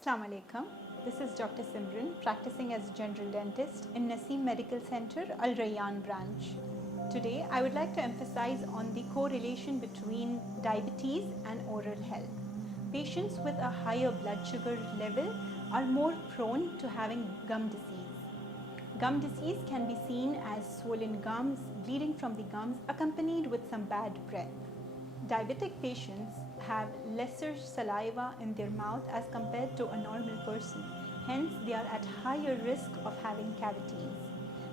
Assalamu alaikum. This is Dr. Simran, practicing as a general dentist in Naseem Medical Center, Al Rayyan branch. Today, I would like to emphasize on the correlation between diabetes and oral health. Patients with a higher blood sugar level are more prone to having gum disease. Gum disease can be seen as swollen gums, bleeding from the gums, accompanied with some bad breath. Diabetic patients have lesser saliva in their mouth as compared to a normal person. Hence, they are at higher risk of having cavities.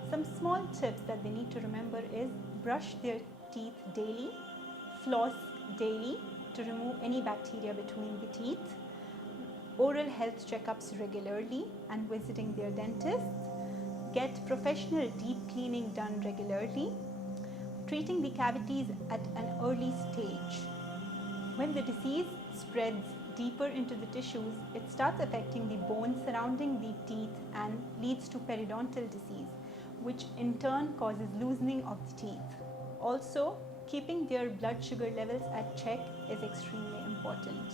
Some small tips that they need to remember is brush their teeth daily, floss daily to remove any bacteria between the teeth, oral health checkups regularly and visiting their dentists, get professional deep cleaning done regularly, treating the cavities at an early stage. When the disease spreads deeper into the tissues, it starts affecting the bones surrounding the teeth and leads to periodontal disease, which in turn causes loosening of the teeth. Also, keeping their blood sugar levels at check is extremely important.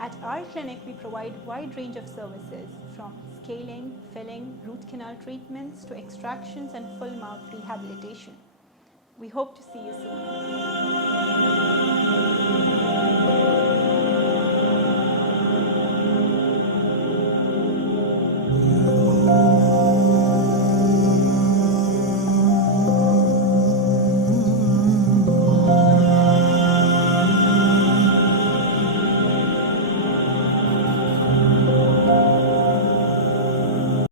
At our clinic, we provide a wide range of services from scaling, filling, root canal treatments to extractions and full mouth rehabilitation. We hope to see you soon.